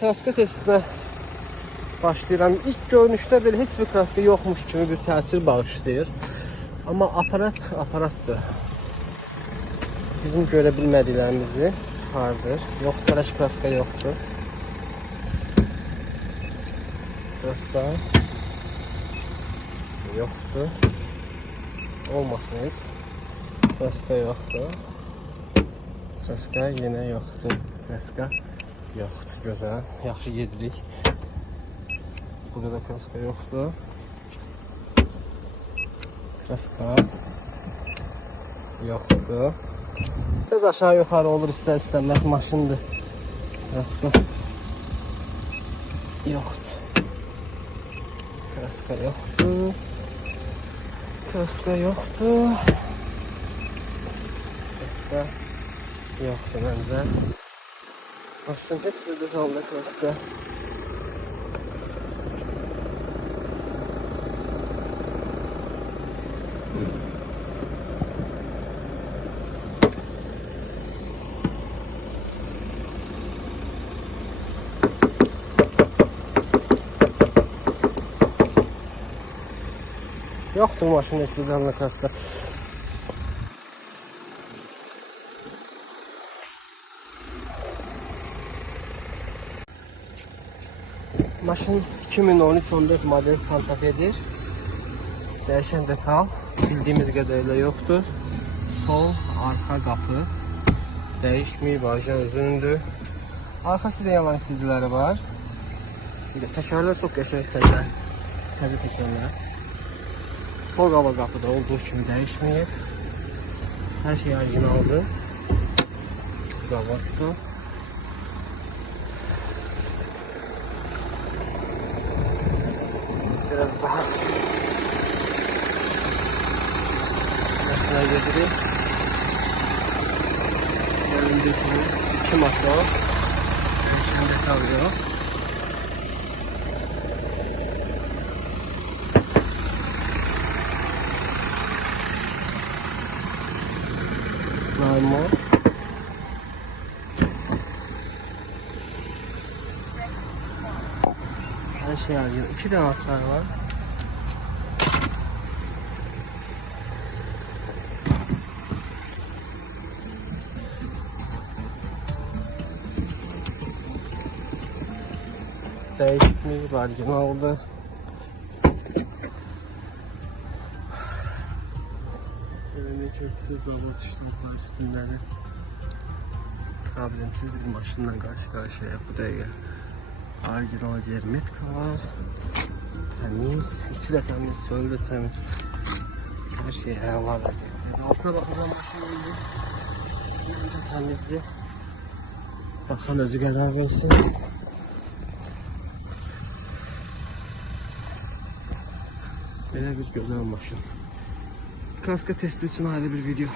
kraska testinə başlayıram. İlk görünüşdə belə heç bir kraska yoxmuş kimi bir təsir bağışlayır. Amma aparat aparatdır. Bizim görə bilmədiklərimizi çıxardır. Yox, tələş kraska yoxdur. Kraska yoxdur. Olmasın heç. Kraska yoxdur. Kraska yenə yoxdur. Kraska yoxdur. Gözəl. Yaxşı gedirik. Burada da kraska yoxdur. Kraska yoxdur. Biraz aşağı yuxarı olur istər istəməz maşındır. Kraska yoxdur. Kraska yoxdur. Kraska yoxdur. Kraska yoxdur məncə. Посмотрите себе безумно красота. Yok da maşın eskiden krasta. Maşın 2013-14 model Santa Fe'dir. Dəyişən detal bildiyimiz qədərilə yoxdur. Sol arxa qapı dəyişməyib, ajan özündür. Arxası da yalan sizləri var. Təkərlər çox qəşəng təzə. Təzə təkərlər. Sol qaba qapı da olduğu kimi dəyişməyib. Hər şey orijinaldır. Zavoddur. أصدقاء ما يدري عندكم كم أطلع إيش عندك أولياء ما الموت Her şey harcıyor. İki tane atar var. Değişmiş orijinaldı. Böyle çok hızlı atıştırmalar üstünleri. Kabiliyetsiz bir maşınla karşı karşıya bu dəqiqə. Orijinal germetka var. Temiz, içi de temiz, söylü de temiz. Her şey əla vəziyyətdə. Altına baxacağım maşın indi. Bence temizli. Bakan özü qərar versin. Belə bir gözəl maşın. Kaska testi için ayrı bir video.